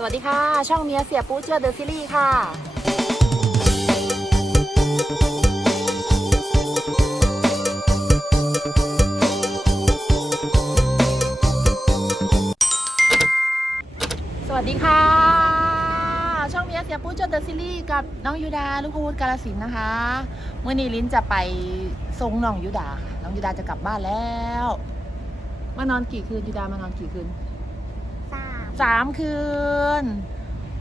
สวัสดีค่ะ ช่องเมียเสียปูเจอเดอะซีรีส์ค่ะ สวัสดีค่ะ ช่องเมียเสียปูเจอเดอะซีรีส์กับน้องยูดาลูกพูดกาลสินนะคะเมื่อนี้ลิ้นจะไปทรงน้องยูดาค่ะน้องยูดาจะกลับบ้านแล้ว มานอนกี่คืนยูดามานอนกี่คืน สามสามคืน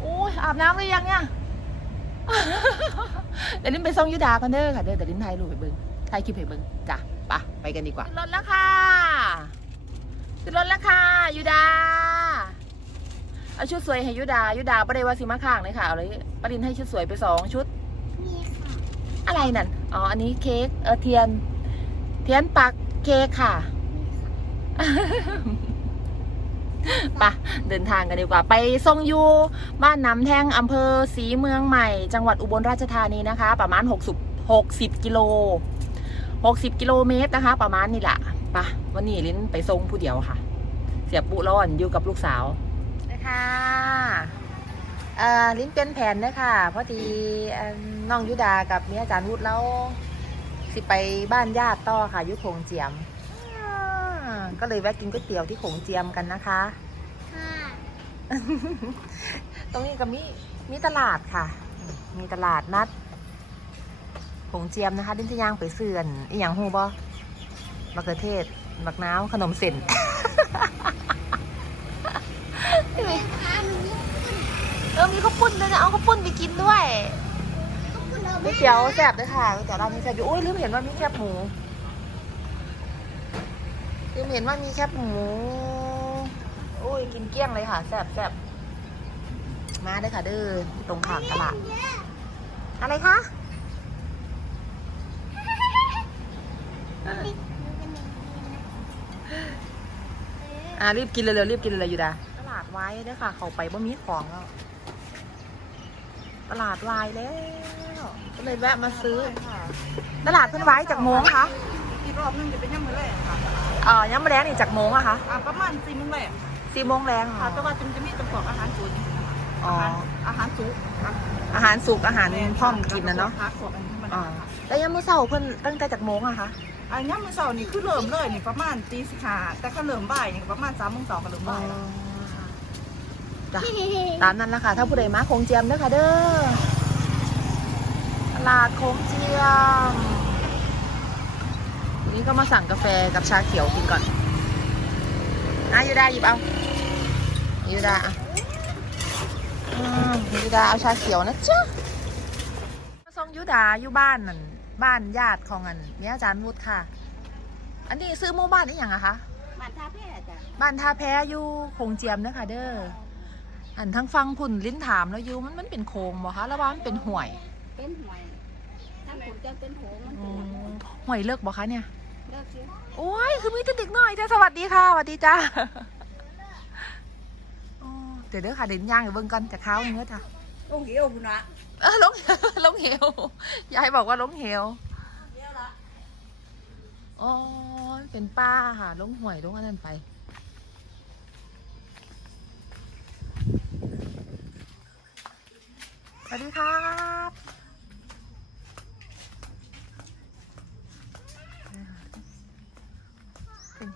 โอ้ยอาบน้ำหรือยังเนี่ยเดี๋ยวลิ้นไปส่งยุดากันเด้อค่ะเด้อเดี๋ยวลิ้นถ่ายรูปไปเบิ้งถ่ายคลิปไปเบิ้งจ้ะไปะไปกันดีกว่าขึ้นรถแล้วค่ะขึ้นรถแล้วค่ะยุดาเอาชุดสวยให้ยุดายุดาประเดี๋ยวว่าสิมาข้างเลยค่ะเอาเลยปรินให้ชุดสวยไปสองชุดมีค่ะอะไรนั่นอ๋ออันนี้เค้กเออเทียน เทียนปักเค้กค่ะไปะเดินทางกันดีกว่า ไปทรงยูบ้านน้ำแท่งอำเภอศรีเมืองใหม่ จังหวัดอุบลราชธานีนะคะ ประมาณ 60 60กิโล60 กิโลเมตรนะคะ ประมาณนี่แหละไปะวันนี้ลิ้นไปทรงผู้เดียวค่ะ เสียบปุร้อนอยู่กับลูกสาวนะคะเอ่อลิ้นเป็นแผนด้วยค่ะพอดีน้องยุดากับเมียอาจารย์วุฒิแล้วสิไปบ้านญาติต่อค่ะยุคงเจียม ก็เลยแวะกินก๋วยเตี๋ยวที่โขงเจียมกันนะคะ ค่ะตรงนี้ก็มีมีตลาดค่ะ มีตลาดนัดผงเจียมนะคะ ดินทยางไปเสื่อนอีหยังฮูบอมะเขือเทศบักน้าวขนมเส้นเออมีข้าวปุ้นด้วยนะเอาข้าวปุ้นไปกินด้วยก๋วยเตี๋ยวแซ่บด้วยค่ะก๋วยเตี๋ยวร้านนี้แซ่บอยู่อุ้ยลืมเห็นว่ามีแคบหมู ลืมเห็นว่ามีแคบหมูอุ้ยกินเกลี้ยงเลยค่ะแซ่บแซ่บมาเด้ค่ะเด้อตรงขามตลาด อะไรคะอ่ารีบกินเร็วๆรีบกินเร็วๆอยู่ดาตลาดไว้เด้อค่ะ เขาไปบ่มีของแล้วตลาดวายแล้วก็เลยแวะมาซื้อ ตลาดเพิ่นไว้จากโมงคะ อีกรอบนึงจะเป็นย่ำมือแรกค่ะเอ่อยังมาแล้งนี่จากโมงอะคะอ่าประมาณสี่โมงแรกค่ะสี่โมงแรงเหรค่ะอแต่ว่าจะจะมีตะกอกอาหารสูงอ๋อ อาหารสูงอาหารสุกอาหารพร้อมกินนะเนาะพักขวบอันนี้ธรรมอ๋อดาค่ะแล้วยังมื้อเช้าเพิ่นตั้งแต่จากโมงอะคะอันย่ำมือเสาร์นี่คือเริ่มเลยนี่ประมาณตีสิขาแต่เขาเริ่มบ่ายนี่ก็ประมาณสามโมงสองก็เริ่มอ๋อบ่ายแล้วจ้ะ ตามนั้นแหละค่ะ ถ้าผู้ใดมาโคงเจียมเด้อค่ะเด้อตลาดโคงเจียมที นี้ก็มาสั่งกาแฟกับชาเขียวกินก่อนอะยูดาหยิบเอายูดาอะอืมยูดาเอาชาเขียวนะจ๊ะมาส่งยูดาอยู่บ้านนั่นบ้านญาติของอันเนี้ยอาจารย์วุฒิค่ะ อันนี้ซื้อหมู่บ้านนี่อย่างอะคะมันท่าแพทย์จ้ะบ้านท่าแพ้อยู่โคงเจียมเด้อค่ะเด้ออันทั้งฟังผุ่นลิ้นถามแล้วอยูมันมันเป็นโคงบ่คะแล้วว่ามันเป็นห่วย เป็นหวยถ้าผมจะเป็นโหงมันอืเป็นหวยมห่วยเลิกบ่คะเนี่ยเลิกสิ โอ้ยคือมีแต่เด็กน้อยจ้าสวัสดีค่ะสวัสดีจ้าอ๋อเดี๋ยวเด้อค่ะเดินย่างอยู่เบิ่งกันจะเข้าวเนื้อจ้ะโอ้โหเอวคุณนะเออลงลงเหวยยายบอกว่าลงเหวอ๋อเป็นป้าค่ะลงห่วยลงอันนั้นไปสวัสดีครับ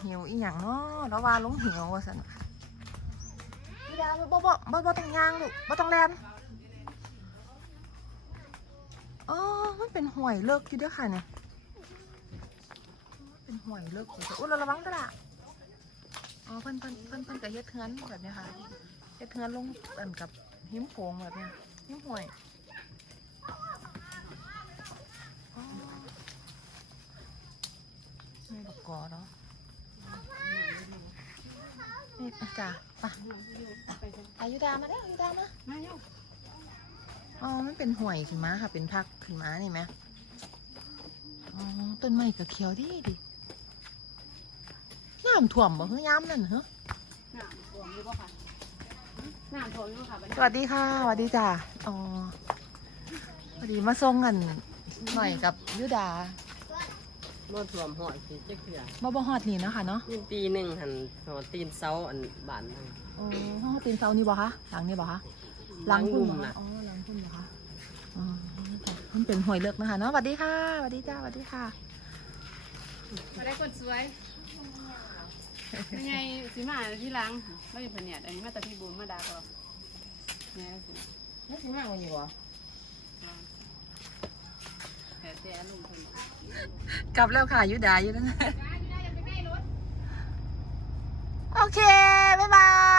เป็นเหี่ยวอีหยังเนาะแล้วว่าลงเหี่ยวว่าสันพี่ดาวบ่บ่บ่บ่ต้องย่างลูกบ่ต้องแลนอ๋อมันเป็นห่วยเลิกอยู่เด้วยค่ะเนี่ยเป็นห่วยเลิกอยู่เด้ออุ้ยเราระวังตวละอ๋อเพิ่นเพิ่นเพิ่นเพิ่นกับเฮ็ดเทือนแบบเนี้ยค่ะเฮ็ดเทือนลงกันกับหิมโขงแบบเนี้ยหิมห่วยอ๋อนี่บักกอเนาะนี่ จ้ะไปอายุดามาแล้วอายุดามามาเยอะอ๋อ มันเป็นห่วยขึ้นมาค่ะ เป็นพักขึ้นมานี่ไหมอ๋อ ต้นไม้กับเขียวดีดิน้ำท่วมบ่เฮ้ยย้ำนั่นเหรอน้ำท่วมอยู่ป่ะค่ะน้ำท่วมอยู่ค่ะบัดสนี้วัสดีค่ะสวัสดีจ้ะอ๋อสวัสดีมาส่งกันหน่อยกับยุดา บ่ท่วมหอดสิจักเทื่อบ่บ่ฮอดนี่เนาะค่ะเนาะมีปีหนึงหันหอดตีนเสาอันบ้านนั่น โอ้ห้องตีนเสานี่บ่คะหลังนี่บ่คะหลังพุ่นลุ่มเหรอน่ะอ๋อหลังพุ่นเหรอคะอ๋อมันเป็นหอยเลือกนะคะเนาะสวัสดีค่ะสวัสดีจ้าสวัสดีค่ะ มาได้คนสวยยังไงสิมาที่หลังไม่เป็นเนียดอันนี้มาแต่พี่บูมมาดาก็เนี่ยสิไม่ใช่มากกว่านี้วะ แต่แต่ลุงเพิ่น กลับแล้วค่ะยุดาอยู่นั่นโอเค บ๊ายบาย